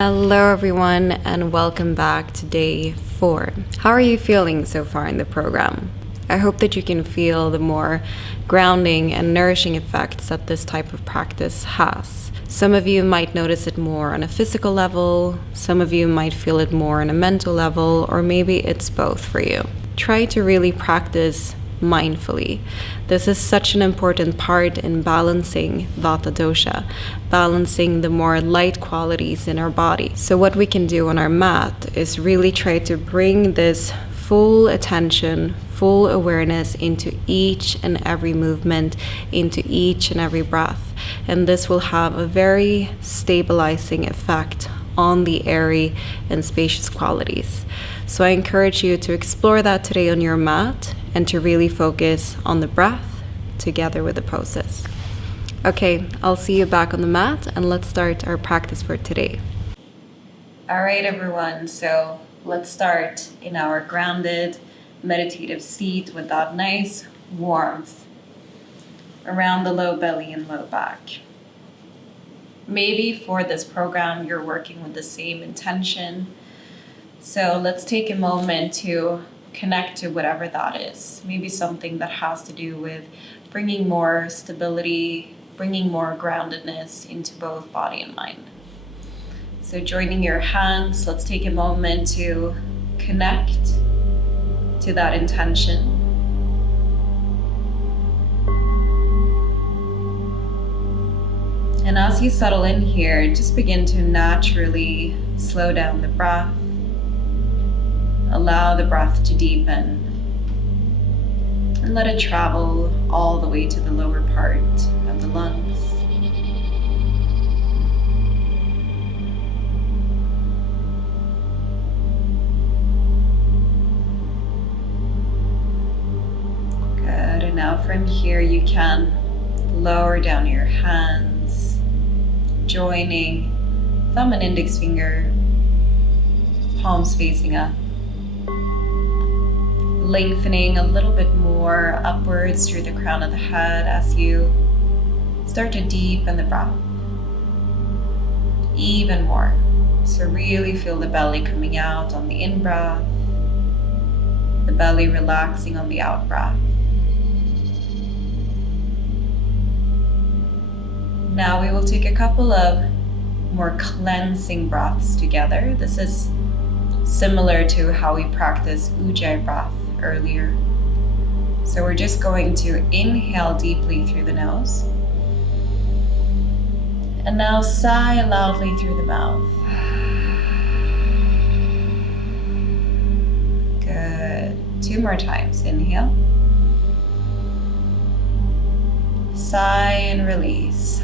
Hello, everyone, and welcome back to day 4. How are you feeling so far in the program? I hope that you can feel the more grounding and nourishing effects that this type of practice has. Some of you might notice it more on a physical level, some of you might feel it more on a mental level, or maybe it's both for you. Try to really practice mindfully. This is such an important part in balancing Vata dosha, balancing the more light qualities in our body. So what we can do on our mat is really try to bring this full attention, full awareness into each and every movement, into each and every breath. And this will have a very stabilizing effect on the airy and spacious qualities. So I encourage you to explore that today on your mat and to really focus on the breath together with the poses. Okay, I'll see you back on the mat and let's start our practice for today. All right, everyone, so let's start in our grounded meditative seat with that nice warmth around the low belly and low back. Maybe for this program, you're working with the same intention. So let's take a moment to connect to whatever that is. Maybe something that has to do with bringing more stability, bringing more groundedness into both body and mind. So joining your hands, let's take a moment to connect to that intention. And as you settle in here, just begin to naturally slow down the breath. Allow the breath to deepen and let it travel all the way to the lower part of the lungs. Good, and now from here you can lower down your hands, joining thumb and index finger, palms facing up. Lengthening a little bit more upwards through the crown of the head as you start to deepen the breath even more. So really feel the belly coming out on the in-breath, the belly relaxing on the out-breath. Now we will take a couple of more cleansing breaths together. This is similar to how we practice ujjayi breath earlier. So we're just going to inhale deeply through the nose. And now sigh loudly through the mouth. Good. 2 more times. Inhale. Sigh and release.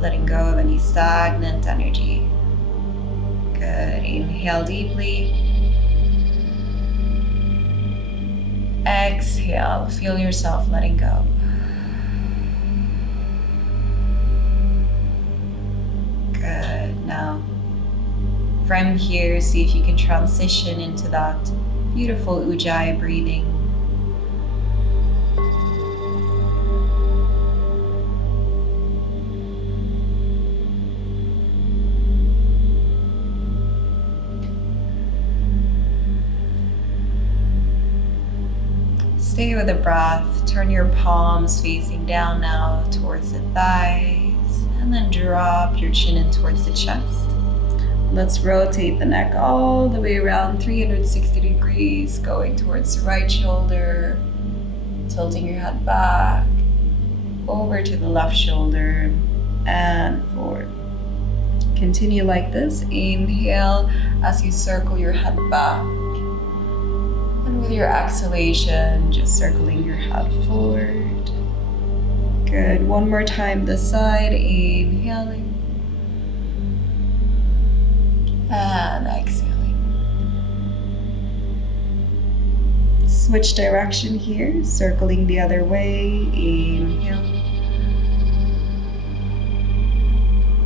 Letting go of any stagnant energy. Good. Inhale deeply. Exhale. Feel yourself letting go. Good. Now, from here, see if you can transition into that beautiful ujjayi breathing. Stay with the breath. Turn your palms facing down now towards the thighs, and then drop your chin in towards the chest. Let's rotate the neck all the way around 360 degrees, going towards the right shoulder, tilting your head back, over to the left shoulder, and forward. Continue like this. Inhale as you circle your head back. And with your exhalation, just circling your head forward. Good. One more time this side. Inhaling. And exhaling. Switch direction here. Circling the other way. Inhale.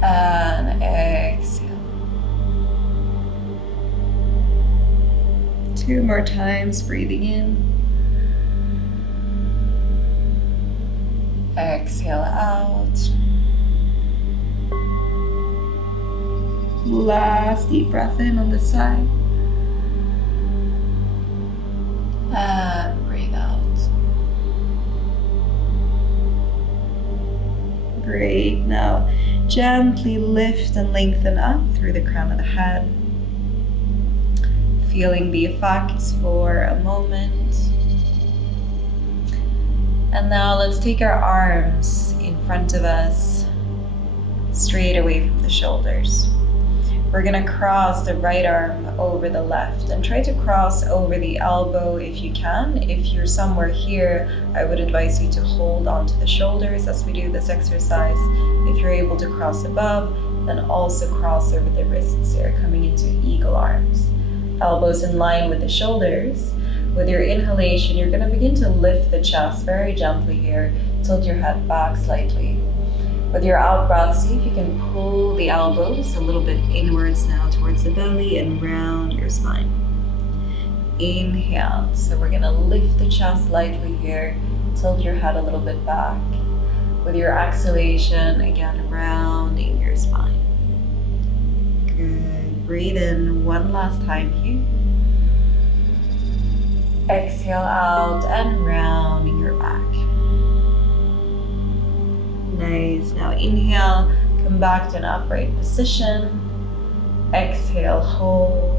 And exhale. 2 more times, breathing in. Exhale out. Last deep breath in on this side. And breathe out. Great. Now gently lift and lengthen up through the crown of the head. Feeling the effects for a moment. And now let's take our arms in front of us, straight away from the shoulders. We're gonna cross the right arm over the left and try to cross over the elbow if you can. If you're somewhere here, I would advise you to hold onto the shoulders as we do this exercise. If you're able to cross above, then also cross over the wrists here, coming into eagle arms. Elbows in line with the shoulders. With your inhalation, you're gonna begin to lift the chest very gently here. Tilt your head back slightly. With your out breath, see if you can pull the elbows a little bit inwards now towards the belly and round your spine. Inhale. So we're gonna lift the chest lightly here. Tilt your head a little bit back. With your exhalation, again, rounding your spine. Good. Breathe in one last time here. Exhale out and rounding your back. Nice. Now inhale, come back to an upright position. Exhale, hold.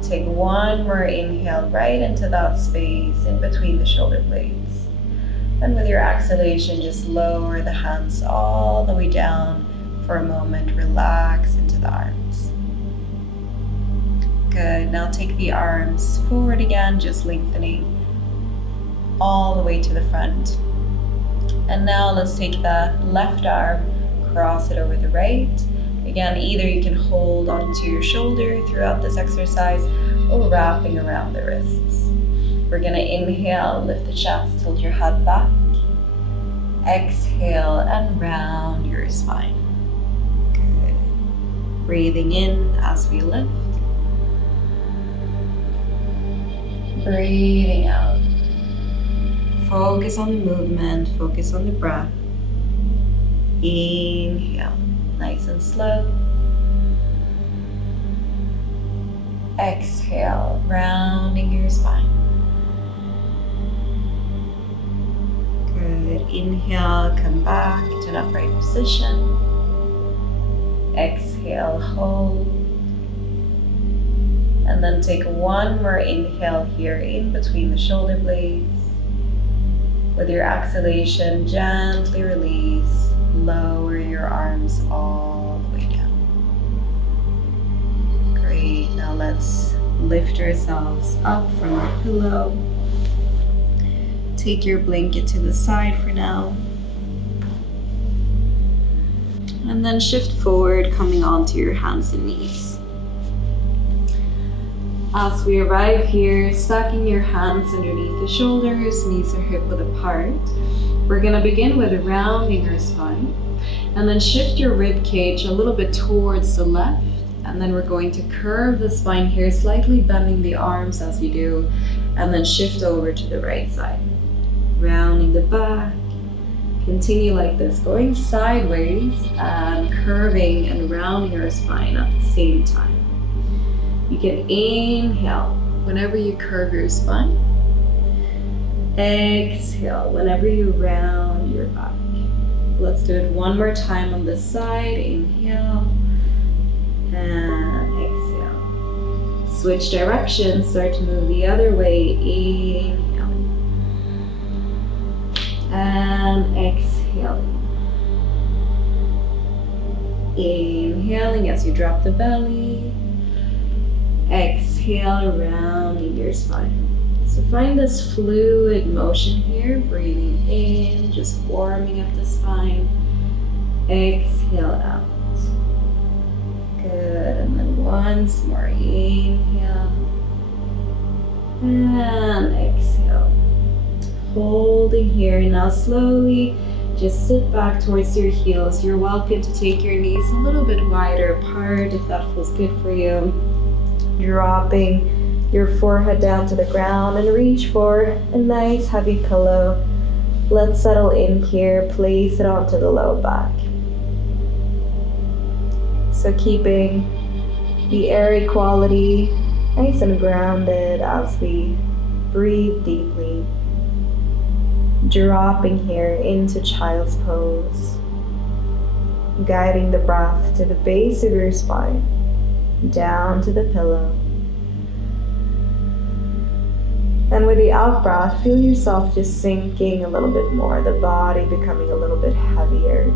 Take one more inhale right into that space in between the shoulder blades. And with your exhalation, just lower the hands all the way down for a moment. Relax into the arms. Good. Now take the arms forward again, just lengthening all the way to the front. And now let's take the left arm, cross it over the right. Again, either you can hold onto your shoulder throughout this exercise or wrapping around the wrists. We're gonna inhale, lift the chest, tilt your head back. Exhale and round your spine. Good. Breathing in as we lift. Breathing out. Focus on the movement, focus on the breath. Inhale, nice and slow. Exhale, rounding your spine. Good. Inhale, come back to an upright position. Exhale, hold. And then take one more inhale here in between the shoulder blades. With your exhalation, gently release, lower your arms all the way down. Great, now let's lift ourselves up from our pillow. Take your blanket to the side for now. And then shift forward, coming onto your hands and knees. As we arrive here, stacking your hands underneath the shoulders, knees are hip width apart. We're gonna begin with rounding our spine, and then shift your rib cage a little bit towards the left, and then we're going to curve the spine here, slightly bending the arms as you do, and then shift over to the right side. Rounding the back, continue like this, going sideways and curving and rounding our spine at the same time. You can inhale whenever you curve your spine. Exhale whenever you round your back. Let's do it one more time on this side. Inhale and exhale. Switch directions, start to move the other way. Inhale and exhaling. Inhaling as you drop the belly. Exhale, rounding your spine. So find this fluid motion here, breathing in, just warming up the spine. Exhale out. Good, and then once more, inhale. And exhale. Holding here, now slowly just sit back towards your heels. You're welcome to take your knees a little bit wider apart if that feels good for you. Dropping your forehead down to the ground and reach for a nice heavy pillow. Let's settle in here, place it onto the low back. So keeping the air quality nice and grounded as we breathe deeply. Dropping here into child's pose. Guiding the breath to the base of your spine, down to the pillow. And with the out breath, feel yourself just sinking a little bit more, the body becoming a little bit heavier.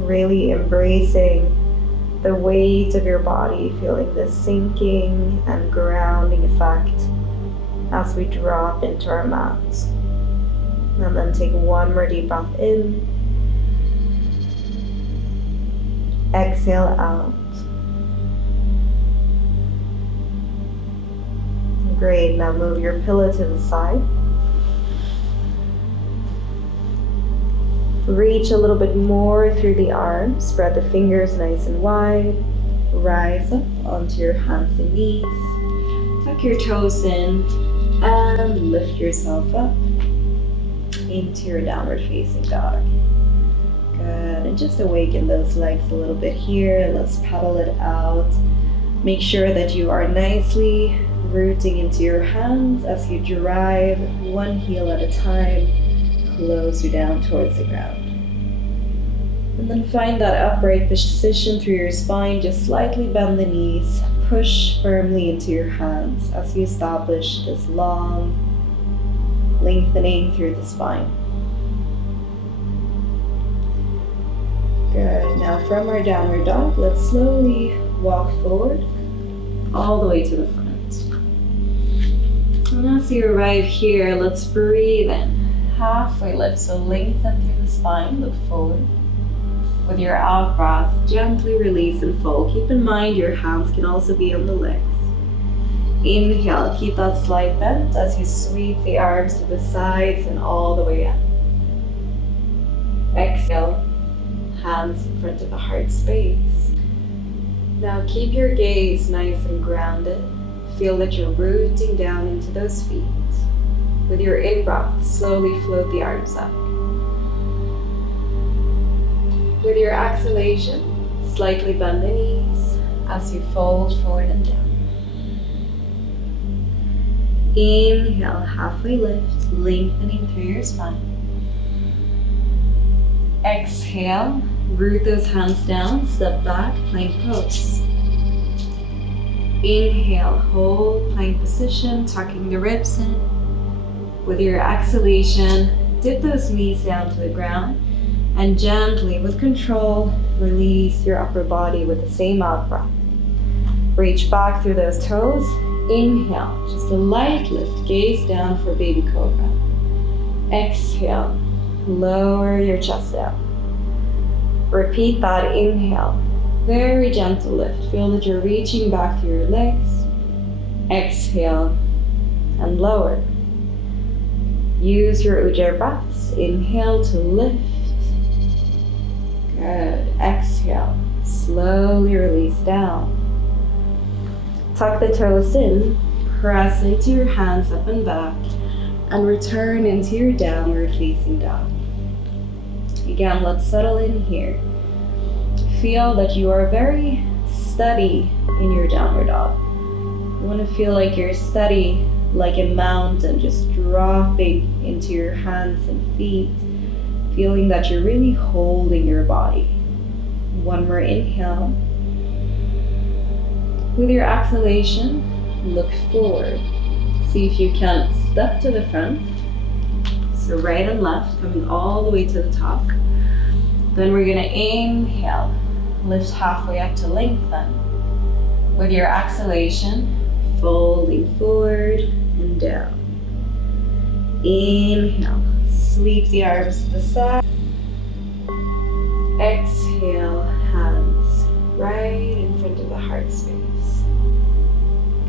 Really embracing the weight of your body, feeling the sinking and grounding effect as we drop into our mat. And then take one more deep breath in. Exhale out. Great, now move your pillow to the side. Reach a little bit more through the arms, spread the fingers nice and wide. Rise up onto your hands and knees. Tuck your toes in and lift yourself up into your downward facing dog. Good, and just awaken those legs a little bit here. Let's pedal it out. Make sure that you are nicely rooting into your hands as you drive one heel at a time, closer down towards the ground. And then find that upright position through your spine. Just slightly bend the knees, push firmly into your hands as you establish this long lengthening through the spine. Good, now from our downward dog, let's slowly walk forward all the way to the front. And as you arrive here, let's breathe in. Halfway lift, so lengthen through the spine, look forward. With your out breath, gently release and fold. Keep in mind your hands can also be on the legs. Inhale, keep that slight bend as you sweep the arms to the sides and all the way up. Exhale, hands in front of the heart space. Now keep your gaze nice and grounded. Feel that you're rooting down into those feet. With your in-breath, slowly float the arms up. With your exhalation, slightly bend the knees as you fold forward and down. Inhale, halfway lift, lengthening through your spine. Exhale, root those hands down, step back, plank pose. Inhale, hold plank position, tucking the ribs in. With your exhalation, dip those knees down to the ground and gently, with control, release your upper body with the same out breath. Reach back through those toes. Inhale, just a light lift, gaze down for baby cobra. Exhale, lower your chest down. Repeat that inhale. Very gentle lift. Feel that you're reaching back through your legs. Exhale and lower. Use your ujjayi breaths. Inhale to lift. Good. Exhale. Slowly release down. Tuck the toes in. Press into your hands up and back. And return into your downward facing dog. Again, let's settle in here. Feel that you are very steady in your downward dog. You want to feel like you're steady like a mountain, just dropping into your hands and feet, feeling that you're really holding your body. One more inhale. With your exhalation, look forward. See if you can step to the front. So right and left, coming all the way to the top. Then we're gonna inhale. Lift halfway up to lengthen. With your exhalation, folding forward and down. Inhale, sweep the arms to the side. Exhale, hands right in front of the heart space.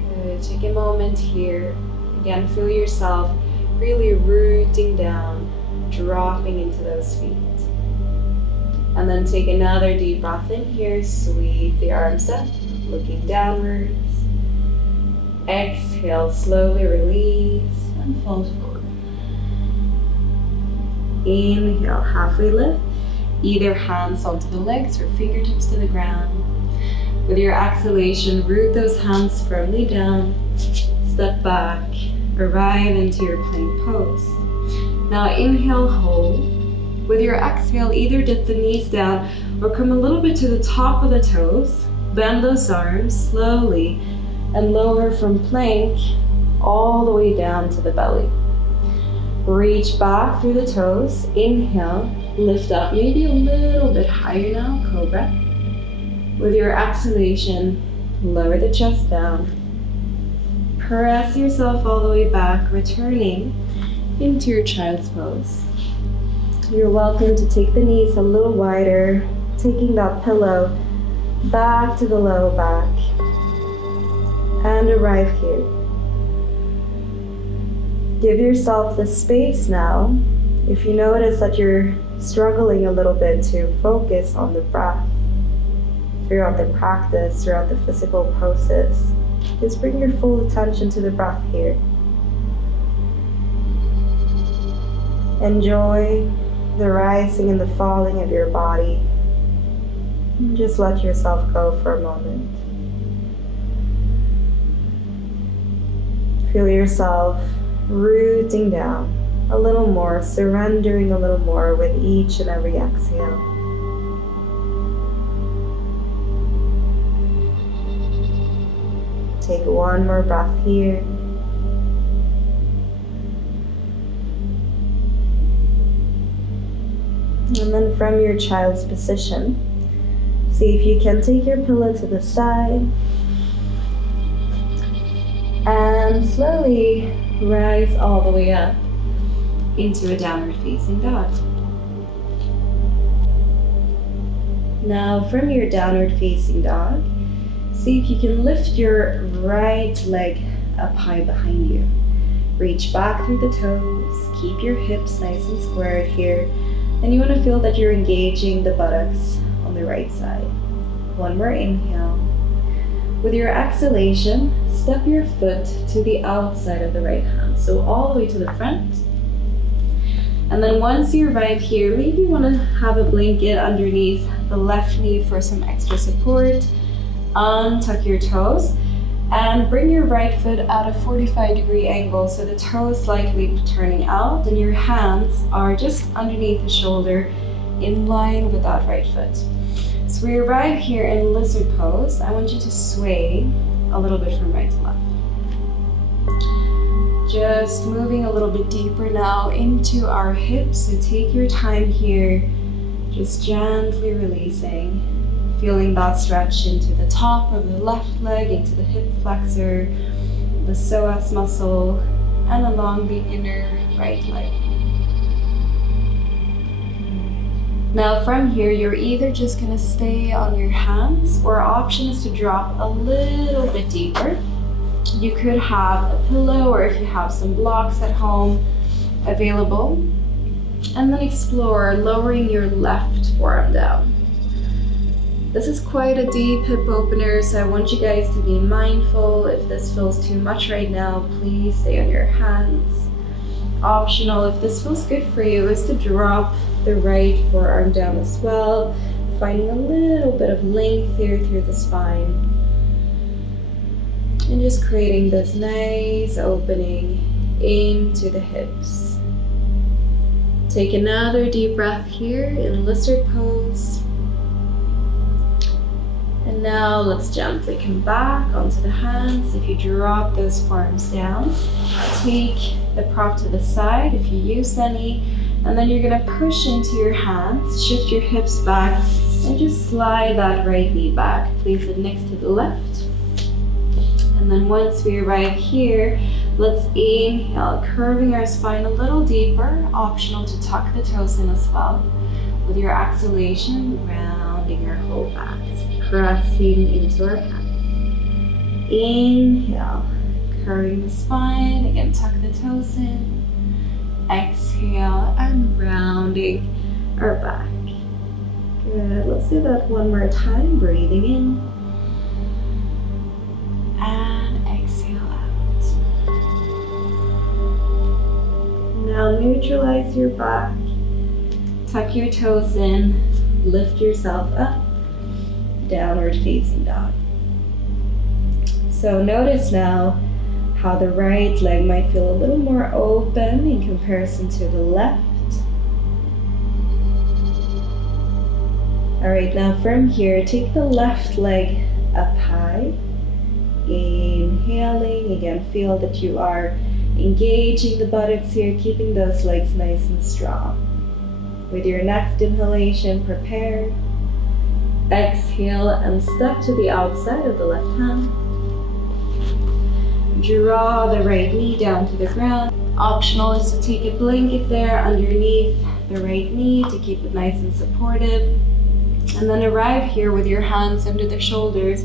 Good, take a moment here. Again, feel yourself really rooting down, dropping into those feet. And then take another deep breath in here, sweep the arms up, looking downwards. Exhale, slowly release and fold forward. Inhale, halfway lift. either hands onto the legs or fingertips to the ground. With your exhalation, root those hands firmly down, step back, arrive into your plank pose. Now inhale, hold. With your exhale, either dip the knees down or come a little bit to the top of the toes, bend those arms slowly, and lower from plank all the way down to the belly. Reach back through the toes, inhale, lift up maybe a little bit higher now, cobra. With your exhalation, lower the chest down. Press yourself all the way back, returning into your child's pose. You're welcome to take the knees a little wider, taking that pillow back to the low back, and arrive here. Give yourself the space now. If you notice that you're struggling a little bit to focus on the breath throughout the practice, throughout the physical poses, just bring your full attention to the breath here. Enjoy the rising and the falling of your body. And just let yourself go for a moment. Feel yourself rooting down a little more, surrendering a little more with each and every exhale. Take one more breath here. And then from your child's position, see if you can take your pillow to the side and slowly rise all the way up into a downward facing dog. Now from your downward facing dog, see if you can lift your right leg up high behind you. Reach back through the toes, keep your hips nice and squared here, and you want to feel that you're engaging the buttocks on the right side. One more inhale. With your exhalation, step your foot to the outside of the right hand, so all the way to the front. And then once you arrive here, maybe you want to have a blanket underneath the left knee for some extra support. Untuck your toes and bring your right foot at a 45-degree angle, so the toes slightly turning out and your hands are just underneath the shoulder in line with that right foot. So we arrive here in lizard pose. I want you to sway a little bit from right to left. Just moving a little bit deeper now into our hips. So take your time here, just gently releasing, feeling that stretch into the top of the left leg, into the hip flexor, the psoas muscle, and along the inner right leg. Now from here, you're either just gonna stay on your hands, or our option is to drop a little bit deeper. You could have a pillow, or if you have some blocks at home available, and then explore lowering your left forearm down. This is quite a deep hip opener, so I want you guys to be mindful. If this feels too much right now, please stay on your hands. Optional, if this feels good for you, is to drop the right forearm down as well, finding a little bit of length here through the spine. And just creating this nice opening into the hips. Take another deep breath here in lizard pose. And now let's gently come back onto the hands. If you drop those forearms down, take the prop to the side if you used any, and then you're gonna push into your hands, shift your hips back, and just slide that right knee back. Place it next to the left. And then once we arrive here, let's inhale, curving our spine a little deeper, optional to tuck the toes in as well. With your exhalation, rounding our whole back, pressing into our hands. Inhale, curving the spine, again tuck the toes in. Exhale and rounding our back. Good, let's do that one more time, breathing in. And exhale out. Now neutralize your back, tuck your toes in, lift yourself up, downward facing dog. So notice now how the right leg might feel a little more open in comparison to the left. All right, now from here, take the left leg up high. Inhaling, again, feel that you are engaging the buttocks here, keeping those legs nice and strong. With your next inhalation, prepare. Exhale and step to the outside of the left hand. Draw the right knee down to the ground. Optional is to take a blanket there underneath the right knee to keep it nice and supportive. And then arrive here with your hands under the shoulders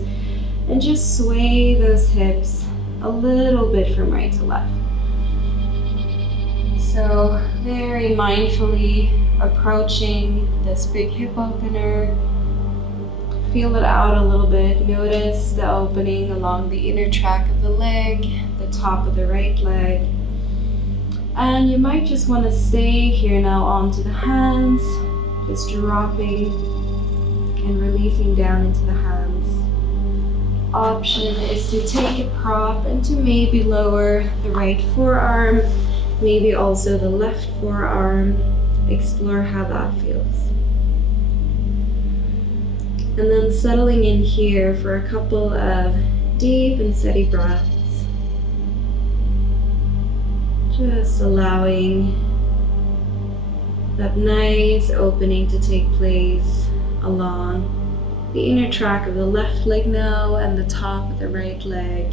and just sway those hips a little bit from right to left. So very mindfully approaching this big hip opener. Feel it out a little bit. Notice the opening along the inner track of the leg, the top of the right leg. And you might just want to stay here now onto the hands, just dropping and releasing down into the hands. Option is to take a prop and to maybe lower the right forearm, maybe also the left forearm. Explore how that feels. And then settling in here for a couple of deep and steady breaths. Just allowing that nice opening to take place along the inner track of the left leg now and the top of the right leg.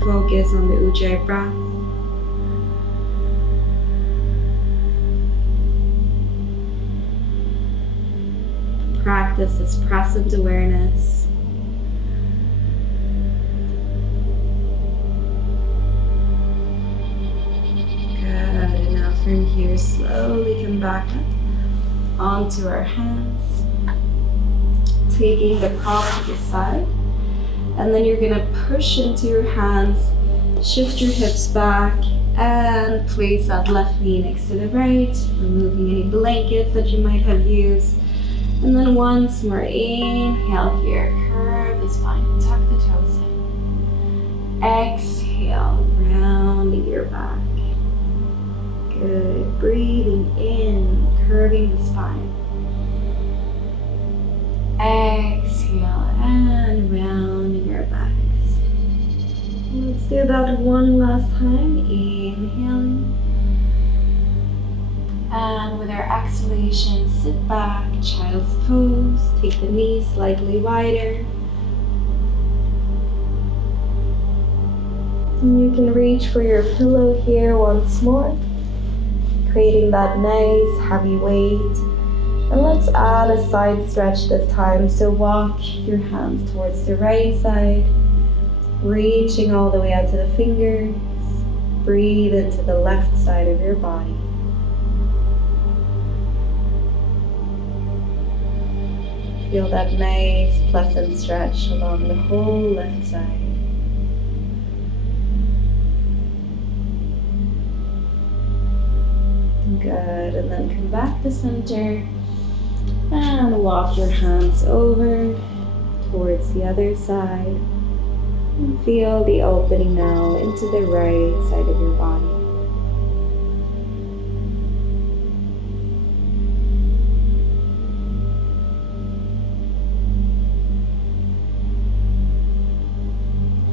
Focus on the Ujjayi breath. Practice this present awareness. From here, slowly come back up onto our hands, taking the prop to the side, and then you're going to push into your hands, shift your hips back, and place that left knee next to the right, removing any blankets that you might have used. And then once more, inhale here, curve the spine, tuck the toes in. Exhale, rounding your back. Good. Breathing in, curving the spine. Exhale and rounding your backs. Let's do that one last time. Inhaling. And with our exhalation, sit back, child's pose. Take the knees slightly wider. And you can reach for your pillow here once more, creating that nice heavy weight. And let's add a side stretch this time. So walk your hands towards the right side, reaching all the way out to the fingers. Breathe into the left side of your body. Feel that nice, pleasant stretch along the whole left side. Good, and then come back to center and walk your hands over towards the other side. And feel the opening now into the right side of your body.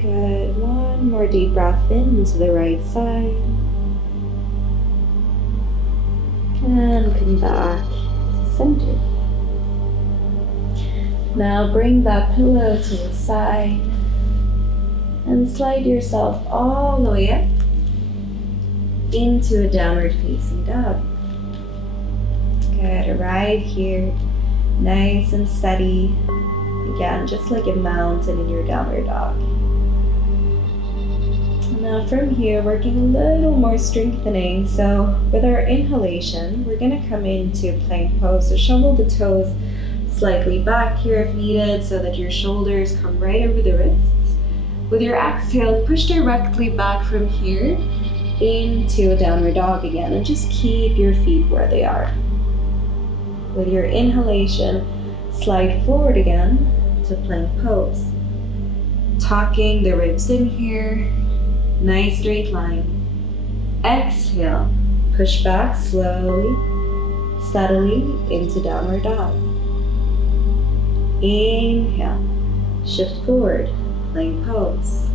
Good, one more deep breath in into the right side. And come back to center. Now bring that pillow to the side and slide yourself all the way up into a downward facing dog. Good, arrive here, nice and steady. Again, just like a mountain in your downward dog. Now from here, working a little more strengthening. So with our inhalation, we're going to come into plank pose. So shovel the toes slightly back here if needed so that your shoulders come right over the wrists. With your exhale, push directly back from here into a downward dog again, and just keep your feet where they are. With your inhalation, slide forward again to plank pose. Tucking the ribs in here, nice straight line. Exhale, push back slowly, steadily into downward dog. Inhale, shift forward, plank pose.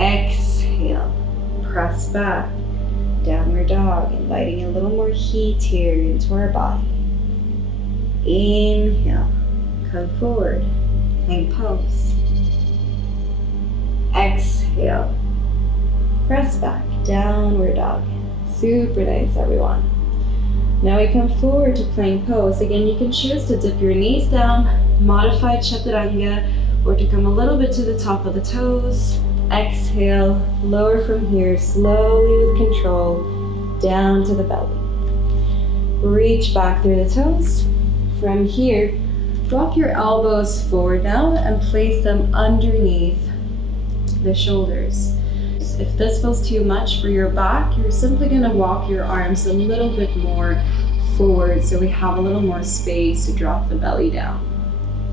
Exhale, press back, downward dog, inviting a little more heat here into our body. Inhale, come forward, plank pose. Exhale, press back, downward dog. Super nice, everyone. Now we come forward to plank pose. Again, you can choose to dip your knees down, modified chaturanga, or to come a little bit to the top of the toes. Exhale, lower from here, slowly with control, down to the belly. Reach back through the toes. From here, walk your elbows forward now and place them underneath the shoulders. If this feels too much for your back, you're simply going to walk your arms a little bit more forward so we have a little more space to drop the belly down.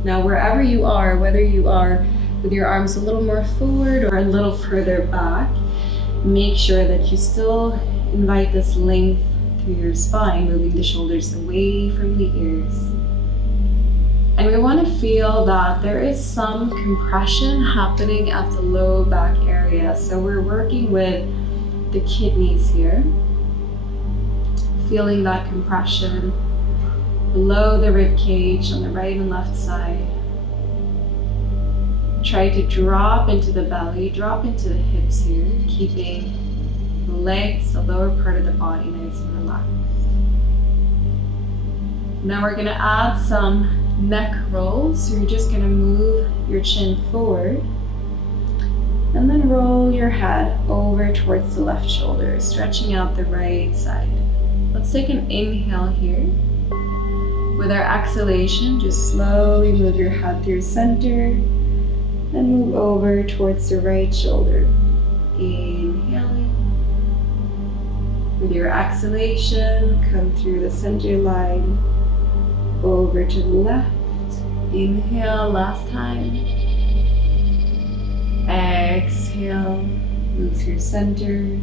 Now, wherever you are, whether you are with your arms a little more forward or a little further back, make sure that you still invite this length through your spine, moving the shoulders away from the ears. And we want to feel that there is some compression happening at the low back area. So we're working with the kidneys here, feeling that compression below the rib cage on the right and left side. Try to drop into the belly, drop into the hips here, keeping the legs, the lower part of the body nice and relaxed. Now we're going to add some neck rolls. So you're just going to move your chin forward and then roll your head over towards the left shoulder, stretching out the right side. Let's take an inhale here. With our exhalation, just slowly move your head through center and move over towards the right shoulder. Inhaling. With your exhalation, come through the center line, over to the left. Inhale, last time. Exhale, move through center.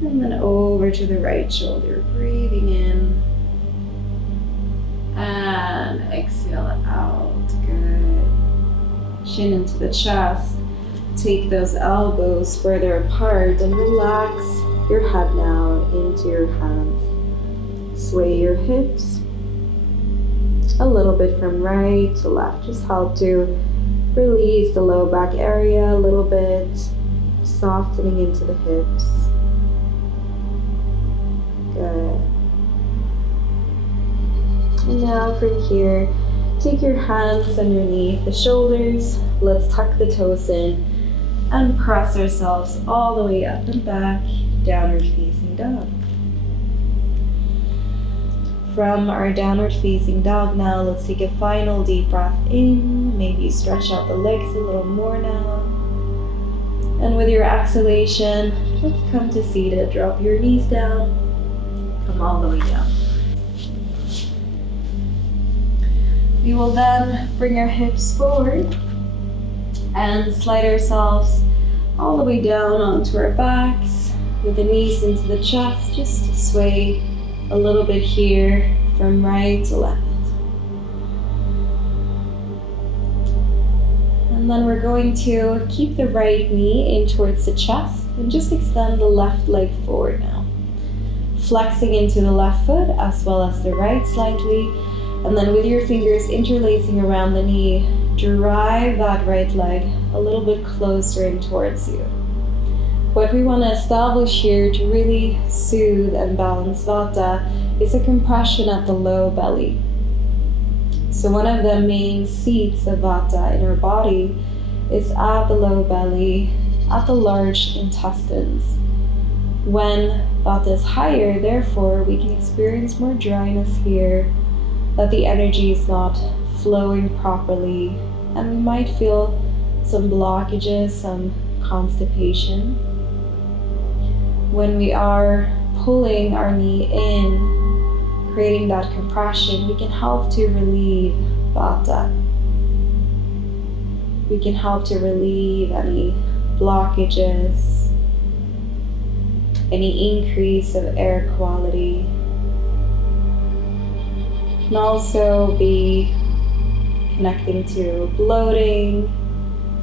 And then over to the right shoulder, breathing in. And exhale out, good. Chin into the chest. Take those elbows further apart and relax your head now into your hands. Sway your hips a little bit from right to left. Just help to release the low back area a little bit, softening into the hips. Good. And now from here, take your hands underneath the shoulders. Let's tuck the toes in and press ourselves all the way up and back, downward facing dog. From our downward facing dog now, let's take a final deep breath in. Maybe stretch out the legs a little more now. And with your exhalation, let's come to seated. Drop your knees down. Come all the way down. We will then bring our hips forward and slide ourselves all the way down onto our backs with the knees into the chest. Just sway a little bit here from right to left. And then we're going to keep the right knee in towards the chest and just extend the left leg forward now. Flexing into the left foot as well as the right slightly. And then with your fingers interlacing around the knee, drive that right leg a little bit closer in towards you. What we want to establish here to really soothe and balance Vata is a compression at the low belly. So one of the main seats of Vata in our body is at the low belly, at the large intestines. When Vata is higher, therefore, we can experience more dryness here, that the energy is not flowing properly, and we might feel some blockages, some constipation. when we are pulling our knee in, creating that compression, we can help to relieve Vata. We can help to relieve any blockages, any increase of air quality. It can also be connecting to bloating,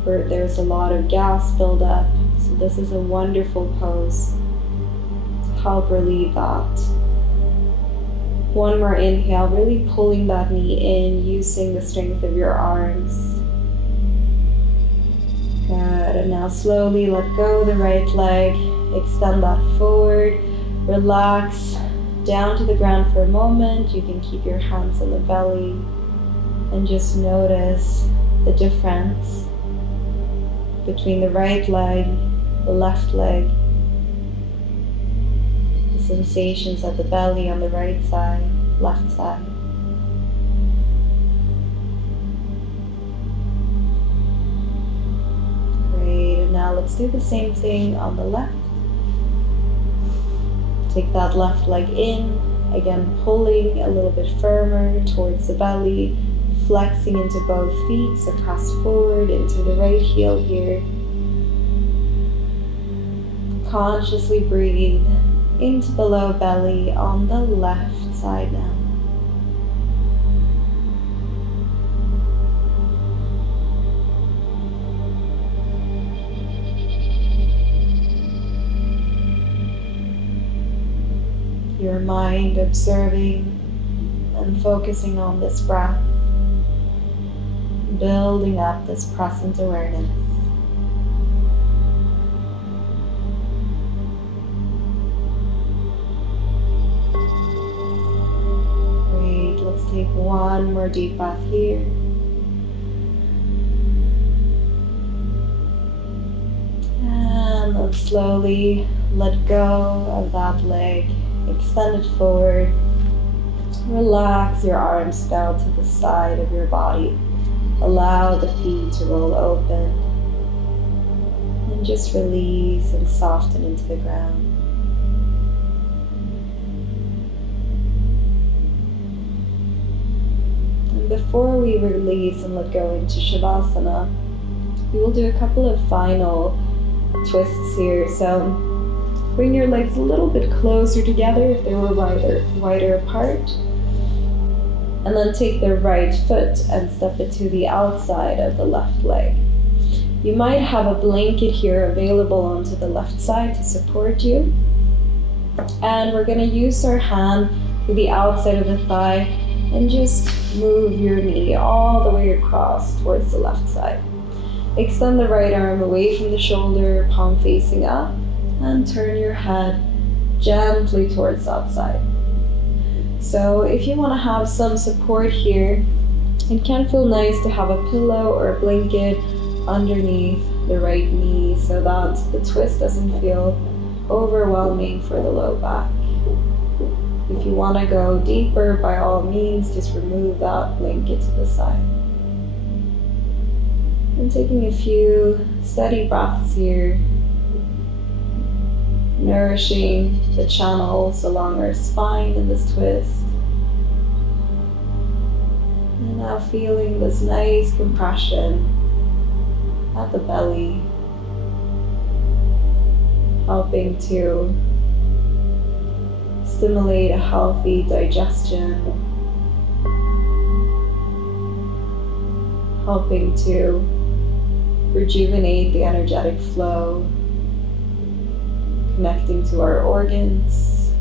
where there's a lot of gas buildup. So this is a wonderful pose to help relieve that. One more inhale, really pulling that knee in, using the strength of your arms. Good, and now slowly let go of the right leg, extend that forward, relax down to the ground for a moment. You can keep your hands on the belly and just notice the difference between the right leg, the left leg, the sensations at the belly on the right side, left side. Great, and now let's do the same thing on the left. Take that left leg in, again pulling a little bit firmer towards the belly, flexing into both feet, so press forward into the right heel here. Consciously breathe into the low belly on the left side now. Your mind observing and focusing on this breath, building up this present awareness. Great, let's take one more deep breath here. And then slowly let go of that leg. Extend it forward. Relax your arms down to the side of your body. Allow the feet to roll open. And just release and soften into the ground. And before we release and let go into Shavasana, we will do a couple of final twists here. So bring your legs a little bit closer together if they were wider apart. And then take the right foot and step it to the outside of the left leg. You might have a blanket here available onto the left side to support you. And we're going to use our hand to the outside of the thigh and just move your knee all the way across towards the left side. Extend the right arm away from the shoulder, palm facing up. And turn your head gently towards that side. So if you want to have some support here, it can feel nice to have a pillow or a blanket underneath the right knee so that the twist doesn't feel overwhelming for the low back. If you want to go deeper, by all means, just remove that blanket to the side. And taking a few steady breaths here, nourishing the channels along our spine in this twist. And now feeling this nice compression at the belly, helping to stimulate a healthy digestion, helping to rejuvenate the energetic flow, connecting to our organs.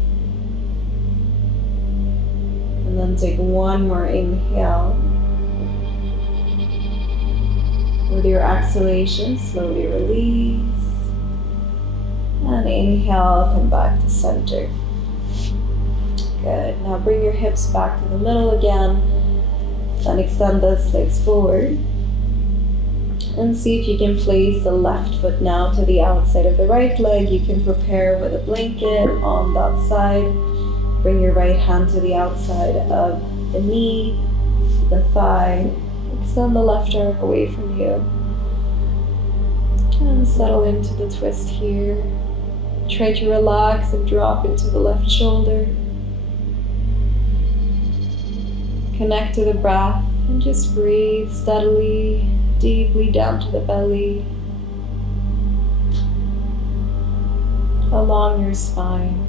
And then take one more inhale. With your exhalation, slowly release. And inhale, come back to center. Good. Now bring your hips back to the middle again. Then extend those legs forward. And see if you can place the left foot now to the outside of the right leg. You can prepare with a blanket on that side. Bring your right hand to the outside of the knee, the thigh. Extend the left arm away from you. And settle into the twist here. Try to relax and drop into the left shoulder. Connect to the breath and just breathe steadily, deeply down to the belly, along your spine.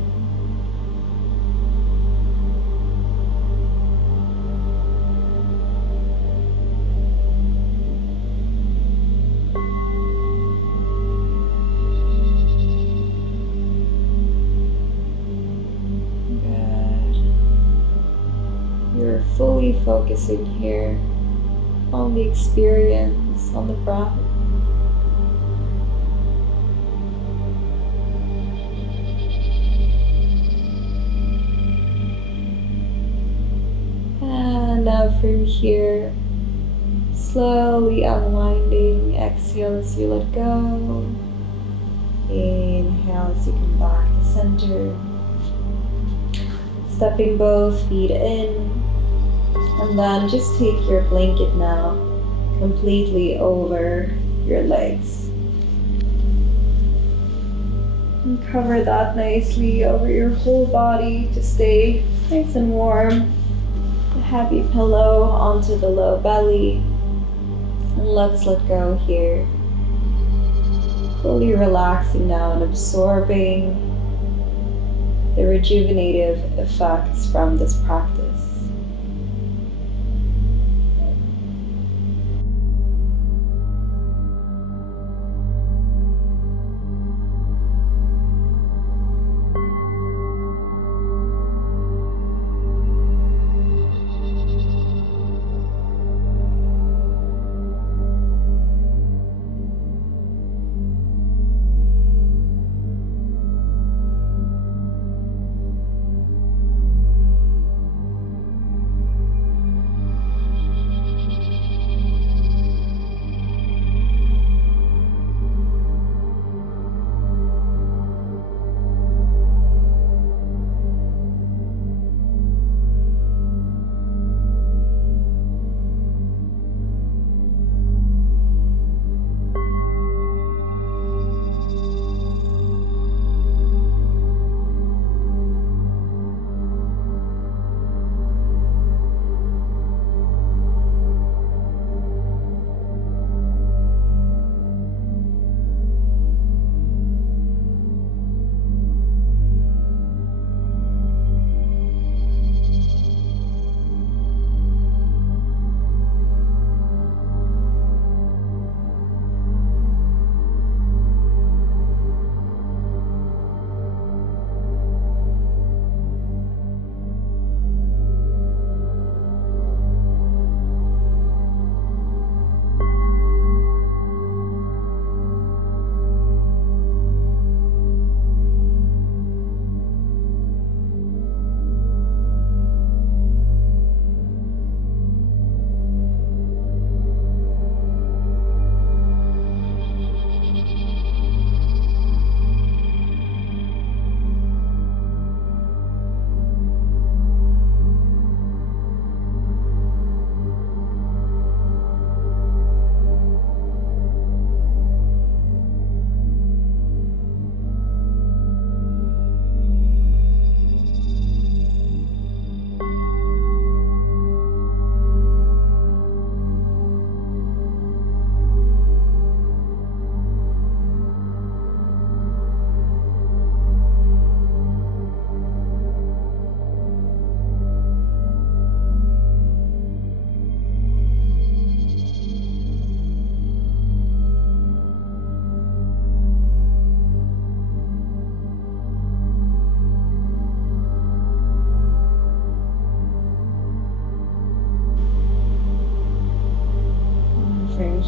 You're fully focusing here on the experience, on the breath. And now from here, slowly unwinding. Exhale as you let go. Inhale as you come back to center. Stepping both feet in. And then just take your blanket now completely over your legs. And cover that nicely over your whole body to stay nice and warm. A heavy pillow onto the low belly. And let's let go here. Fully relaxing now and absorbing the rejuvenative effects from this practice.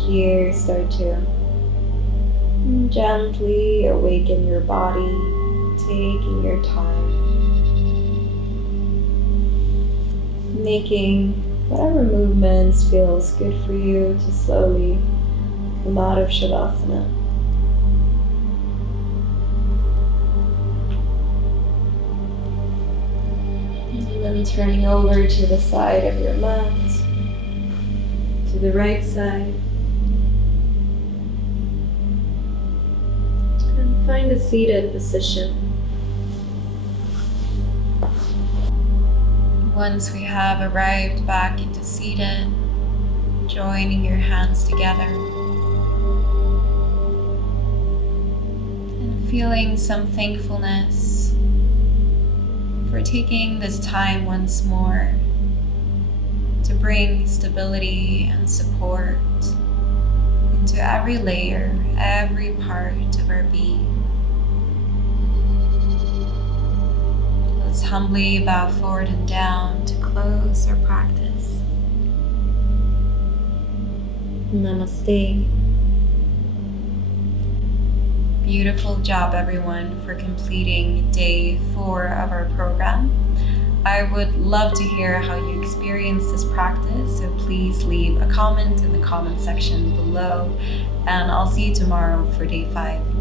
Here, start to gently awaken your body, taking your time, making whatever movements feels good for you to slowly come out of Shavasana. And then turning over to the side of your mat, to the right side. Find a seated position. Once we have arrived back into seated, joining your hands together and feeling some thankfulness for taking this time once more to bring stability and support into every layer, every part of our being. Let's humbly bow forward and down to close our practice. Namaste. Beautiful job, everyone, for completing day 4 of our program. I would love to hear how you experienced this practice, so please leave a comment in the comment section below, and I'll see you tomorrow for day 5.